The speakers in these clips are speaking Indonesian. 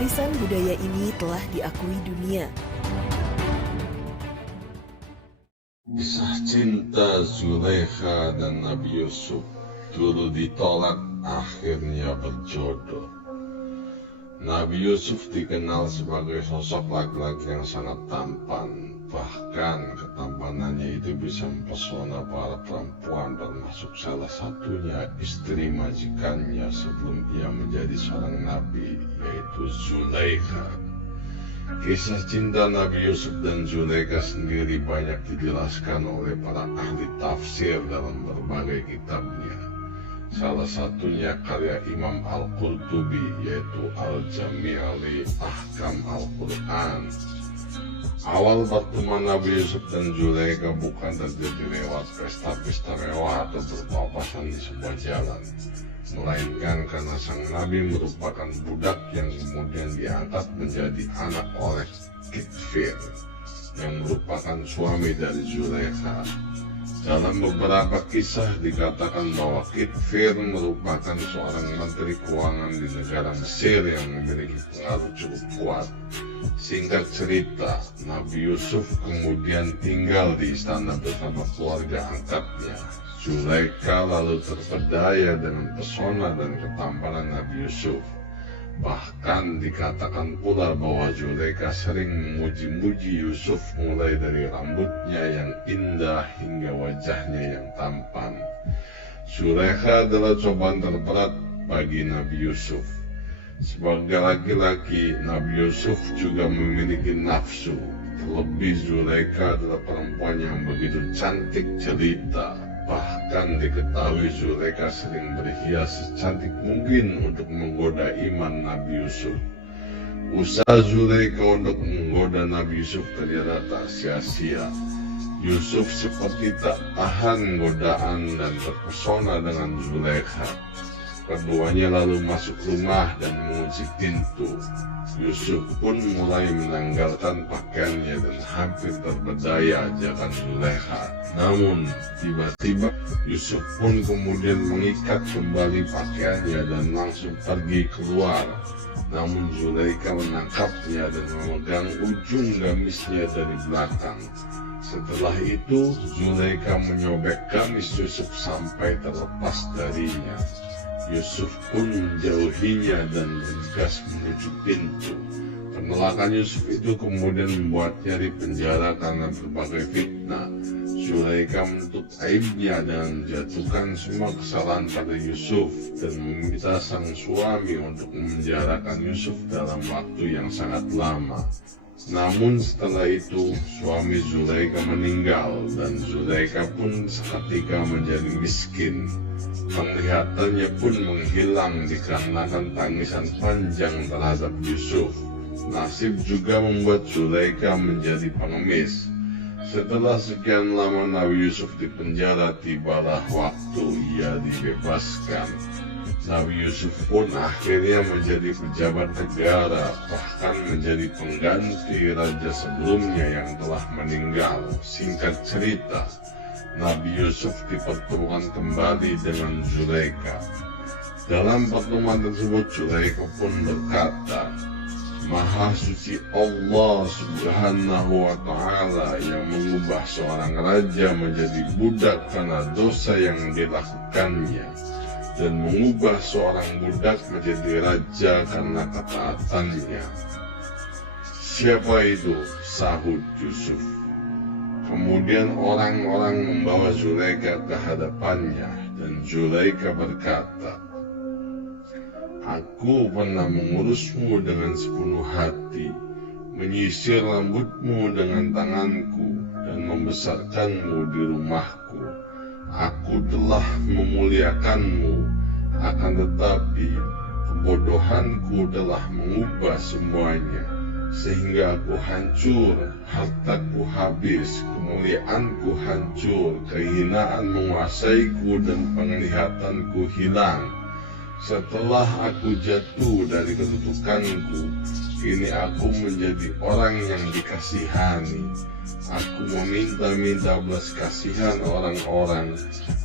Warisan budaya ini telah diakui dunia. Kisah cinta Zulaikha dan Nabi Yusuf dulu ditolak, akhirnya berjodoh. Nabi Yusuf dikenal sebagai sosok laki-laki yang sangat tampan, bahkan ketampanannya itu bisa mempesona para perempuan, termasuk salah satunya istri majikannya sebelum ia menjadi seorang nabi, yaitu Zulaikha. Kisah cinta Nabi Yusuf dan Zulaikha sendiri banyak dijelaskan oleh para ahli tafsir dalam berbagai kitabnya. Salah satunya karya Imam Al-Qurtubi, yaitu Al-Jami' li Ahkam Al-Quran. Awal pertemuan Nabi Yusuf dan Zulaikha bukan terjadi lewat pesta-pesta mewah atau berpapasan di sebuah jalan, melainkan karena sang Nabi merupakan budak yang kemudian diangkat menjadi anak oleh Kitfir, yang merupakan suami dari Zulaikha. Dalam beberapa kisah dikatakan bahwa Kitfir merupakan seorang menteri keuangan di negara Mesir yang memiliki pengaruh cukup kuat. Singkat cerita, Nabi Yusuf kemudian tinggal di istana bersama keluarga angkatnya. Zulaikha lalu terpedaya dengan pesona dan ketampanan Nabi Yusuf. Bahkan dikatakan pula bahwa Zulaikha sering memuji-muji Yusuf, mulai dari rambutnya yang indah hingga wajahnya yang tampan. Zulaikha adalah cobaan terberat bagi Nabi Yusuf. Sebagai laki-laki, Nabi Yusuf juga memiliki nafsu. Terlebih Zulaikha adalah perempuan yang begitu cantik jelita. Bahkan diketahui Zulaikha sering berhias secantik mungkin untuk menggoda iman Nabi Yusuf. Usaha Zulaikha untuk menggoda Nabi Yusuf ternyata tak sia-sia. Yusuf seperti tak tahan godaan dan terpesona dengan Zulaikha. Keduanya lalu masuk rumah dan mengunci pintu. Yusuf pun mulai menanggalkan pakaiannya dan hampir terpedaya ajakan Zulaikha. Namun tiba-tiba Yusuf pun kemudian mengikat kembali pakaiannya dan langsung pergi keluar. Namun Zulaikha menangkapnya dan memegang ujung gamisnya dari belakang. Setelah itu Zulaikha menyobek gamis Yusuf sampai terlepas darinya. Yusuf pun menjauhinya dan bergegas menuju pintu. Penolakan Yusuf itu kemudian membuatnya dipenjara karena berbagai fitnah. Zulaikha menutup aibnya dan menjatuhkan semua kesalahan pada Yusuf dan meminta sang suami untuk memenjarakan Yusuf dalam waktu yang sangat lama. Namun setelah itu suami Zulaikha meninggal dan Zulaikha pun seketika menjadi miskin. Penglihatannya pun menghilang dikarenakan tangisan panjang terhadap Yusuf. Nasib juga membuat Zulaikha menjadi pengemis. Setelah sekian lama Nabi Yusuf dipenjara, tibalah waktu ia dibebaskan. Nabi Yusuf pun akhirnya menjadi pejabat negara, bahkan menjadi pengganti raja sebelumnya yang telah meninggal. Singkat cerita, Nabi Yusuf dipertemukan kembali dengan Zulaikha. Dalam pertemuan tersebut Zulaikha pun berkata, Maha suci Allah Subhanahu wa Ta'ala yang mengubah seorang raja menjadi budak karena dosa yang dilakukannya, dan mengubah seorang budak menjadi raja karena ketaatannya. Siapa itu? Sahut Yusuf. Kemudian orang-orang membawa Zulaikha ke hadapannya dan Zulaikha berkata, Aku pernah mengurusmu dengan sepenuh hati, menyisir rambutmu dengan tanganku, dan membesarkanmu di rumahku. Aku telah memuliakanmu, akan tetapi kebodohanku telah mengubah semuanya, sehingga aku hancur, hartaku habis, kemuliaanku hancur, kehinaan menguasaiku, dan penglihatanku hilang. Setelah aku jatuh dari kedudukanku, kini aku menjadi orang yang dikasihani. Aku meminta-minta belas kasihan orang-orang.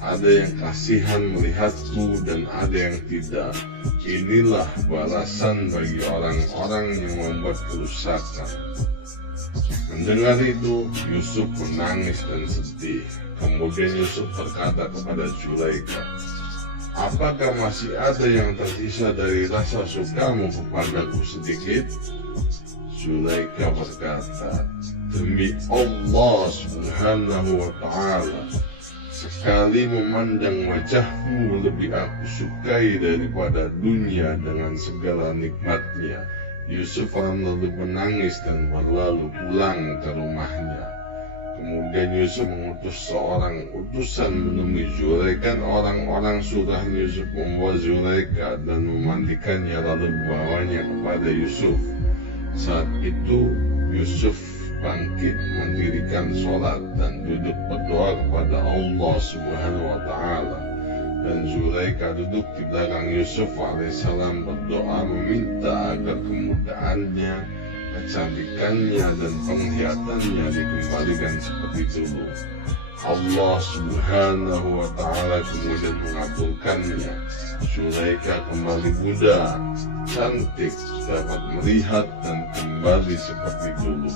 Ada yang kasihan melihatku dan ada yang tidak. Inilah balasan bagi orang-orang yang membuat kerusakan. Mendengar itu, Yusuf menangis dan sedih. Kemudian Yusuf berkata kepada Zulaikha, "Apakah masih ada yang tersisa dari rasa sukamu kepadaku sedikit?" Zulaikha berkata, "Demi Allah Subhanahu wa Ta'ala, sekali memandang wajahmu lebih aku sukai daripada dunia dengan segala nikmatnya." Yusuf lalu menangis dan berlalu pulang ke rumahnya. Kemudian Yusuf mengutus seorang utusan menemui Zulaikha. Orang-orang sudah Yusuf membawa Zulaikha dan memandikannya lalu membawanya kepada Yusuf. Saat itu Yusuf bangkit mendirikan sholat dan duduk berdoa kepada Allah Subhanahu wa Ta'ala. Dan Zulaikha duduk di belakang Yusuf alaihissalam berdoa meminta agar kemudahannya, kecantikannya dan penglihatannya dikembalikan seperti dulu. Allah Subhanahu wa Ta'ala kemudian mengabulkannya. Zulaikha kembali muda, cantik, dapat melihat dan kembali seperti dulu.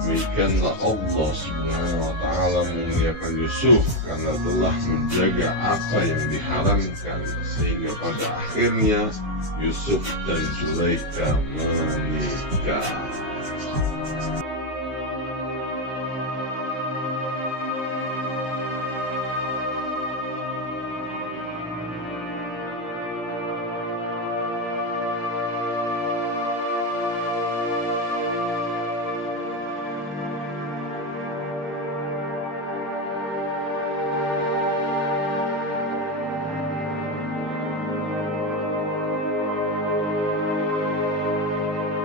Demikianlah Allah Subhanahu wa Ta'ala memuliakan Yusuf karena telah menjaga apa yang diharamkan, sehingga pada akhirnya Yusuf dan Zulaikha menikah.